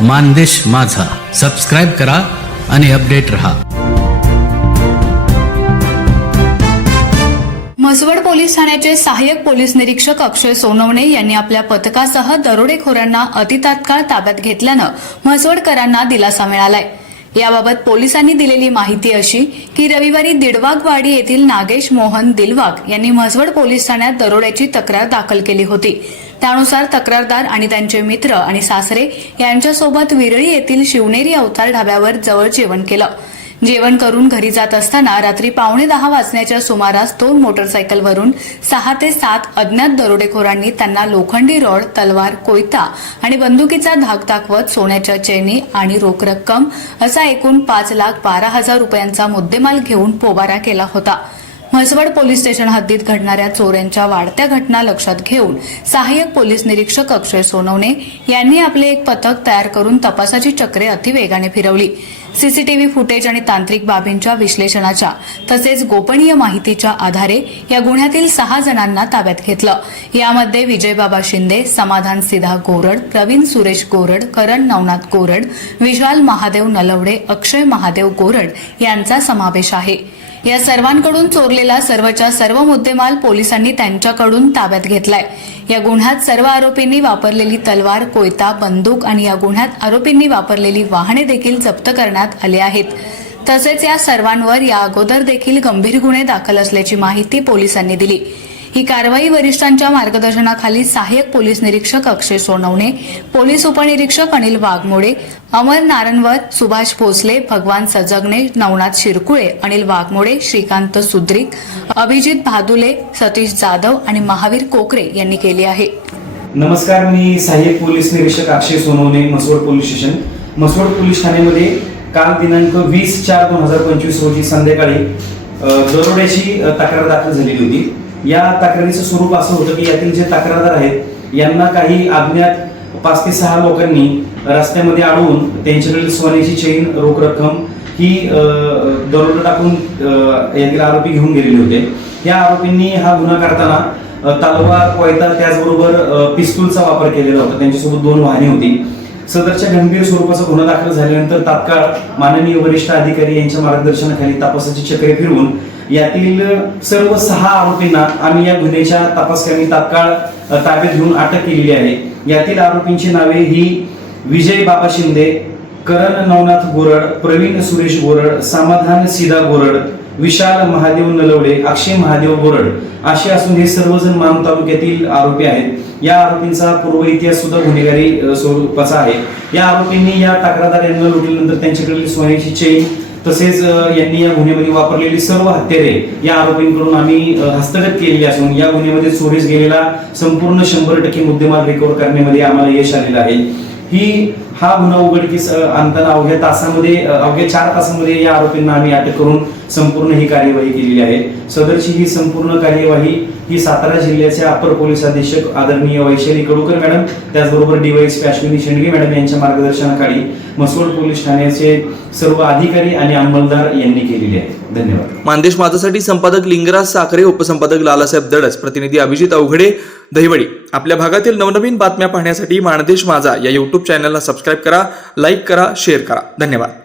मानदेश माझा. सबस्क्राईब करा आणि अपडेट रहा. म्हसवड पोलीस ठाण्याचे सहाय्यक पोलीस निरीक्षक अक्षय सोनवणे यांनी आपल्या पथकासह दरोडेखोरांना अतितात्काळ ताब्यात घेतल्यानं म्हसवडकरांना दिलासा मिळालाय. याबाबत पोलिसांनी दिलेली माहिती अशी की रविवारी दिडवागवाडी येथील नागेश मोहन दिलवाग यांनी म्हसवड पोलीस ठाण्यात दरोड्याची तक्रार दाखल केली होती. त्यानुसार तक्रारदार आणि त्यांचे मित्र आणि सासरे यांच्यासोबत विरळी येथील शिवनेरी अवतार ढाब्यावर जवळ जेवण केलं. जेवण करून घरी जात असताना रात्री पावणे दहा वाजण्याच्या सुमारास दोन मोटरसायकलवरून सहा ते सात अज्ञात दरोडेखोरांनी त्यांना लोखंडी रॉड तलवार कोयता आणि बंदुकीचा धाक दाखवत सोन्याच्या चैनी आणि रोख रक्कम असा एकूण पाच लाख बारा हजार रुपयांचा मुद्देमाल घेऊन पोबारा केला होता. म्हसवड पोलीस स्टेशन हद्दीत घडणाऱ्या चोऱ्यांच्या वाढत्या घटना लक्षात घेऊन सहाय्यक पोलीस निरीक्षक अक्षय सोनवणे यांनी आपले एक पथक तयार करून तपासाची चक्रे अतिवेगाने फिरवली. सीसीटीव्ही फुटेज आणि तांत्रिक बाबींच्या विश्लेषणाच्या तसेच गोपनीय माहितीच्या आधारे या गुन्ह्यातील सहा जणांना ताब्यात घेतलं. यामध्ये विजयबाबा शिंदे समाधान सिधा गोरड प्रवीण सुरेश गोरड करण नवनाथ गोरड विशाल महादेव नलवडे अक्षय महादेव गोरड यांचा समावेश आहे. या सर्वांकडून चोरलेला सर्वच्या सर्व मुद्देमाल पोलिसांनी त्यांच्याकडून ताब्यात घेतलाय. या गुन्ह्यात सर्व आरोपींनी वापरलेली तलवार कोयता बंदूक आणि या गुन्ह्यात आरोपींनी वापरलेली वाहने देखील जप्त करण्यात आले आहेत. तसेच या सर्वांवर या अगोदर देखील गंभीर गुन्हे दाखल असल्याची माहिती पोलिसांनी दिली. ही कारवाई वरिष्ठांच्या मार्गदर्शनाखाली सहाय्यक पोलीस निरीक्षक अक्षय सोनवणे पोलीस उपनिरीक्षक अनिल वाघमोडे अमर नारनवर सुभाष भोसले भगवान सजगणे नवनाथ शिरकुळे अनिल वाघमोडे श्रीकांत सुद्रिक अभिजित भादुले सतीश जाधव आणि महावीर कोकरे यांनी केली आहे. नमस्कार मी सहाय्यक पोलीस निरीक्षक Akshay Sonawane Mhaswad police station. Mhaswad police ठाण्यामध्ये काल दिनांक वीस चार दोन हजार पंचवीस रोजी संध्याकाळी दरोड्याची तक्रार दाखल झालेली होती. या तक्रारीचं स्वरूप असं होतं की यातील जे तक्रारदार आहेत यांना काही अज्ञात पाच ते सहा लोकांनी रस्त्यामध्ये अडवून त्यांच्याकडील सोन्याची चेन रोख रक्कम ही दरोडा टाकून यातील आरोपी घेऊन गेलेले होते. या आरोपींनी हा गुन्हा करताना तलवार कोयता त्याचबरोबर पिस्तूलचा वापर केलेला होता. त्यांच्यासोबत दोन वाहने होती. सदरच्या गंभीर स्वरूपाचा गुन्हा दाखल झाल्यानंतर तात्काळ माननीय वरिष्ठ अधिकारी यांच्या मार्गदर्शनाखाली तपासाची चक्रे फिरवून यातील सर्व सहा आरोपींना आम्ही या गुन्ह्याच्या तपासकांनी तात्काळ ताब्यात घेऊन अटक केलेली आहे. यातील आरोपींची नावे ही विजय बाबा शिंदे करण नवनाथ गोरड प्रवीण सुरेश गोरड समाधान सीधा गोरड विशाल महादेव नलवडे अक्षय महादेव गोरड असे असून हे सर्वजण मान तालुक्यातील आरोपी आहेत. या आरोपींचा पूर्व इतिहास सुद्धा गुन्हेगारी स्वरूपाचा आहे. या आरोपींनी या तक्रारदार यांना लुटल्यानंतर त्यांच्याकडील सोन्याची चेन तसेच यांनी या गुन्ह्यामध्ये वापरलेली सर्व हत्यारे या आरोपींकडून आम्ही हस्तगत केलेली असून या गुन्ह्यामध्ये चोरीस गेलेला संपूर्ण शंभर टक्के मुद्देमाल रिकव्हर करण्यामध्ये आम्हाला यश आलेलं आहे. ही हा गुन्हा उघडकीस आणताना अवघ्या तासामध्ये अवघ्या चार तासामध्ये या आरोपींना आम्ही अटक करून संपूर्ण ही कार्यवाही केलेली आहे. सदरची ही संपूर्ण कार्यवाही ही सातारा जिल्ह्याचे अपर पोलीस अधीक्षक आदरणीय वैशाली कडूकर मॅडम त्याचबरोबर डीवायएसपी अश्विनी शेंडगे मॅडम यांच्या मार्गदर्शनाखाली मसवड पोलीस ठाण्याचे सर्व अधिकारी आणि अंमलदार यांनी केलेली आहे. धन्यवाद. मानदेश माझासाठी संपादक लिंगराज साखरे उपसंपादक लालासाहेब दडस प्रतिनिधी अभिजित अवघडे दहिवडी. आपल्या भागातील नवनवीन बातम्या पाहण्यासाठी मानदेश माझा या युट्यूब चॅनलला सबस्क्राईब करा लाईक करा शेअर करा. धन्यवाद.